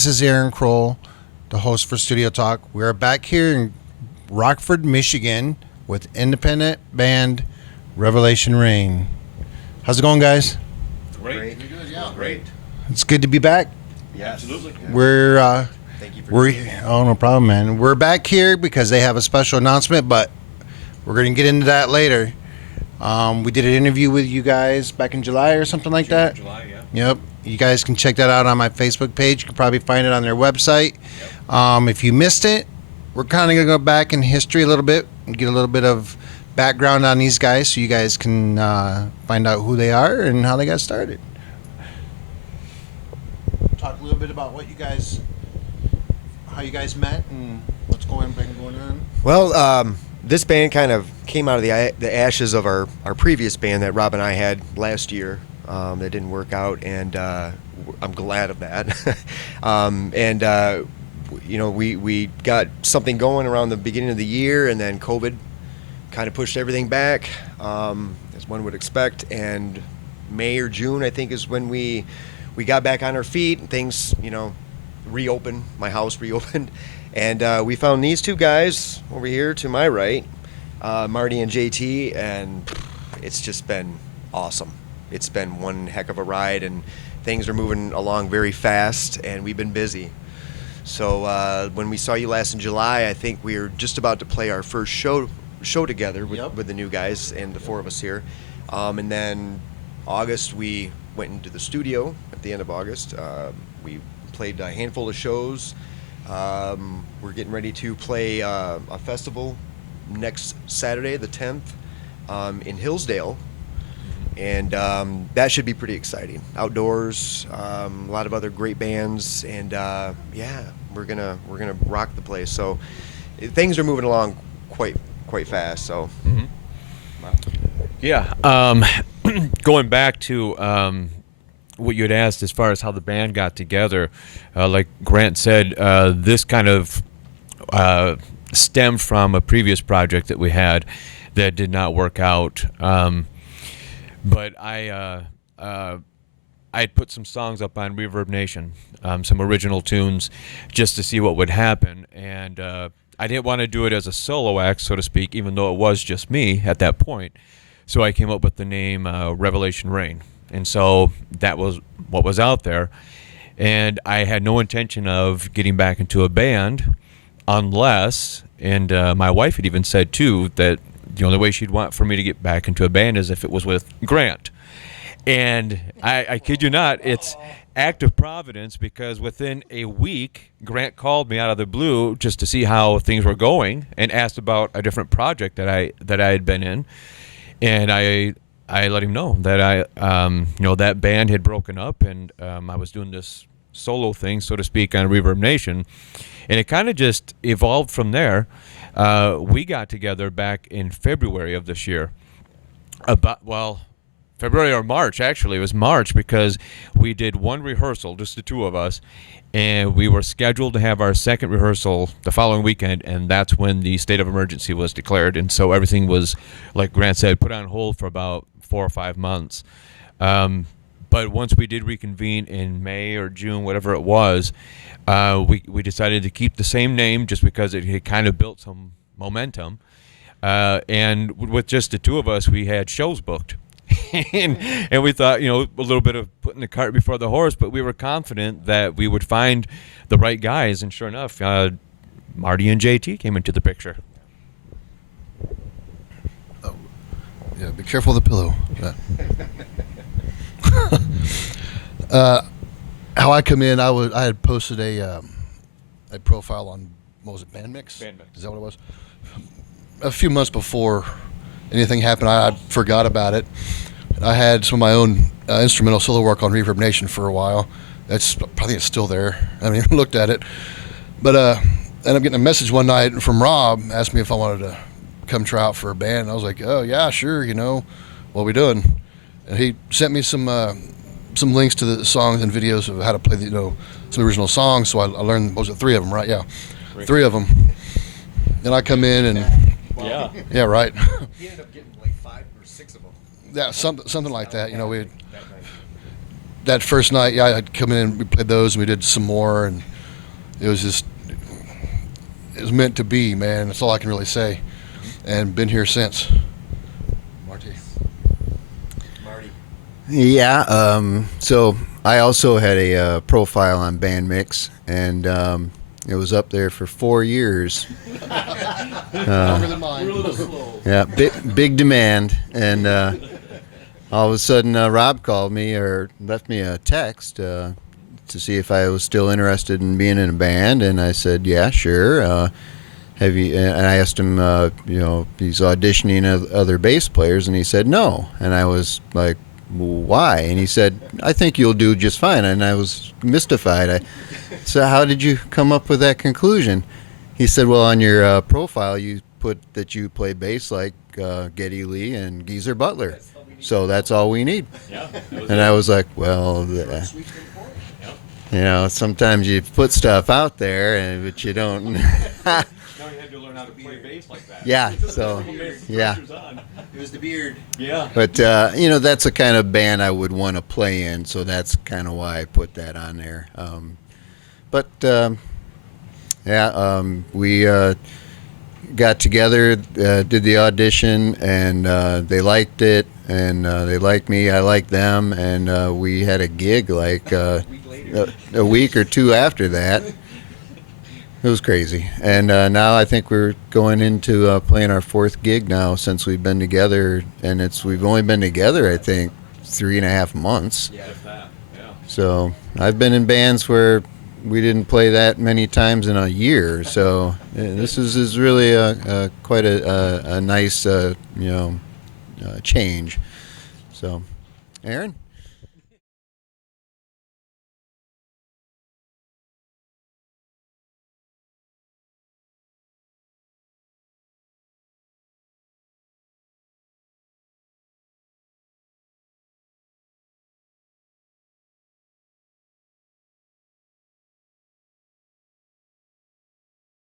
This is Aaron Kroll, the host for Studio Talk. We're back here in Rockford, Michigan with independent band Revelation Rain. How's it going, guys? Great. Good, yeah. Great. It's good to be back. Yes. Absolutely. We're Thank you for doing it. no problem, man. We're back here because they have a special announcement, but we're going to get into that later. We did an interview with you guys back in July or something like that. July, yeah. Yep. You guys can check that out on my Facebook page. You can probably find it on their website. Yep. If you missed it, we're kind of going to go back in history a little bit and get a little bit of background on these guys so you guys can find out who they are and how they got started. Talk a little bit about how you guys met and what's been going on. Well, this band kind of came out of the ashes of our previous band that Rob and I had last year. That didn't work out, and I'm glad of that. We got something going around the beginning of the year, and then COVID kind of pushed everything back, as one would expect. And May or June, I think, is when we got back on our feet and things, reopened. My house reopened, and we found these two guys over here to my right, Marty and JT, and it's just been awesome. It's been one heck of a ride, and things are moving along very fast, and we've been busy. So when we saw you last in July, I think we were just about to play our first show together with the new guys and the four of us here. And then August, we went into the studio at the end of August. We played a handful of shows. We're getting ready to play a festival next Saturday, the 10th, in Hillsdale. And that should be pretty exciting. Outdoors, a lot of other great bands, and we're gonna rock the place. So things are moving along quite fast. So Going back to what you had asked as far as how the band got together, like Grant said, this kind of stemmed from a previous project that we had that did not work out. But I had put some songs up on Reverb Nation, some original tunes, just to see what would happen. And I didn't want to do it as a solo act, so to speak, even though it was just me at that point. So I came up with the name Revelation Rain. And so that was what was out there. And I had no intention of getting back into a band unless, and my wife had even said too, that the only way she'd want for me to get back into a band is if it was with Grant. And I kid you not, it's act of providence, because within a week, Grant called me out of the blue just to see how things were going and asked about a different project that I had been in. And I let him know that that band had broken up, and I was doing this solo thing, so to speak, on Reverb Nation. And it kind of just evolved from there. We got together back in February of this year. February or March, actually. It was March, because we did one rehearsal, just the two of us, and we were scheduled to have our second rehearsal the following weekend, and that's when the state of emergency was declared. And so everything was, like Grant said, put on hold for about 4 or 5 months. But once we did reconvene in May or June, whatever it was, we decided to keep the same name just because it had kind of built some momentum. And with just the two of us, we had shows booked. and we thought, a little bit of putting the cart before the horse, but we were confident that we would find the right guys. And sure enough, Marty and JT came into the picture. Oh, yeah, be careful of the pillow. How I come in, I had posted a profile on, what was it, Bandmix? Bandmix. Is that what it was? A few months before anything happened, I forgot about it. I had some of my own instrumental solo work on Reverb Nation for a while. I think it's still there. I haven't even looked at it. But ended up getting a message one night from Rob, asked me if I wanted to come try out for a band. And I was like, oh yeah, sure. What are we doing? And he sent me some links to the songs and videos of how to play some original songs. So I learned, what was it, 3 of them, right? Yeah, 3 of them. Then I come in and yeah, right. He ended up getting like 5 or 6 of them. Yeah, something like that. that first night, yeah, I'd come in and we played those and we did some more, and it was just, it was meant to be, man. That's all I can really say. And been here since. Marty. Yeah. So I also had a profile on Band Mix, and it was up there for 4 years. Longer than mine. Yeah, big demand, and all of a sudden Rob called me or left me a text to see if I was still interested in being in a band, and I said, yeah, sure. Have you? And I asked him, he's auditioning other bass players, and he said no. And I was like, why? And he said, I think you'll do just fine. And I was mystified. So how did you come up with that conclusion? He said, well, on your profile, you put that you play bass like Geddy Lee and Geezer Butler. So that's all we need. And I was like, well, sometimes you put stuff out there, but you don't. Now you had to learn how to play bass like that. Yeah, so, yeah. It was the beard. Yeah. But, that's the kind of band I would want to play in, so that's kind of why I put that on there. We got together, did the audition, and they liked it, and they liked me, I liked them, and we had a gig like a week or two after that. It was crazy. And now I think we're going into playing our 4th gig now since we've been together, and we've only been together, I think, 3.5 months. Yeah. So I've been in bands where we didn't play that many times in a year. So this is really quite a nice change. So, Aaron?